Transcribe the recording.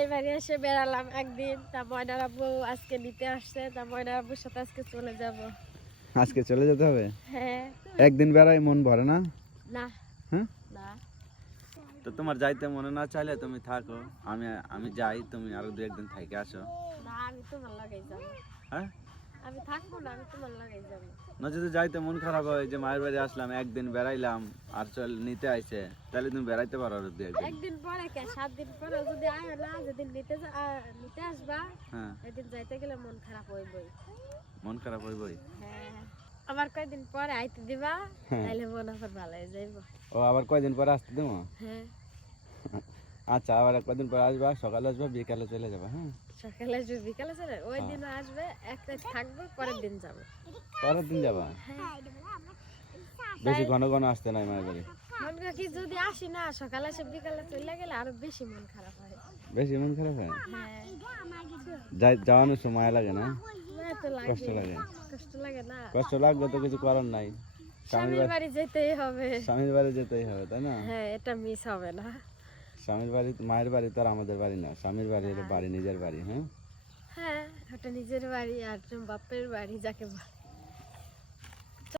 মায়ের বাড়ি এসে বেড়ালাম একদিন, তা ময়নার আব্বু আজকে নিতে আসছে, তা ময়নার আব্বুর সাথে আজকে চলে যাব। আজকে চলে যেতে হবে? হ্যাঁ। একদিন বেড়াই মন ভরে না? না। হ্যাঁ না। তো তোমার যাইতে মনে না চাইলে তুমি থাকো, আমি যাই, তুমি আরো 2-1 দিন থেকে আসো। না, আমি তোমার লাগাই যাব। হ্যাঁ, আমি থাকবো না, আমি তোমার লাগাই যাব। না যদি যাইতে মন খারাপ হয় যে মায়ের বাড়ি আসলাম, একদিন বেড়াইলাম আর চল নিতে আইছে, তাহলে তুমি বেড়াইতে পারো আরো 2-1 দিন। একদিন পরে কে 7 দিন পরে যদি আয় না, যেদিন নিতে আসবা, হ্যাঁ, এদিন যাইতে গেলে মন খারাপ হইবই। মন খারাপ হইবই। হ্যাঁ। আবার কয়দিন পরে আইতে দিবা, তাইলে মন আবার ভালো হয়ে যাইব। ও আবার কয়দিন পরে আসতে দেবো? হ্যাঁ। আচ্ছা, আবার কয়দিন পরে আসবা, সকালে আসবা বিকালে চলে যাবা? হ্যাঁ, সকালে আসবে বিকালে চলে, ওই দিনও আসবে, এক রাত থাকবো, পরের দিন যাবো। পরের দিন যাবা? বেশি ঘন ঘন আসতে নাই মায়ের বাড়ি। মন করে কি যদি আসি না, সকালে এসে বিকালে চলে গেলে আরো বেশি মন খারাপ হয়। বেশি মন খারাপ হয়? হ্যাঁ। যাওয়ানোর সময় লাগে না? মায়া তো কষ্ট লাগে। লাগে। কষ্ট লাগে না? কষ্ট লাগবে তো, কিছু করার নাই। স্বামীর বাড়ি যেতেই হবে। স্বামীর বাড়ি যেতেই হবে, তাই না? হ্যাঁ, এটা মিস হবে না। স্বামীর বাড়ি, মায়ের বাড়ি তো আর আমাদের বাড়ি না, স্বামীর বাড়ি হলো বাড়ি, নিজের বাড়ি। হ্যাঁ, হ্যাঁ, ওটা নিজের বাড়ি আর বাপের বাড়ি যাকে বলে।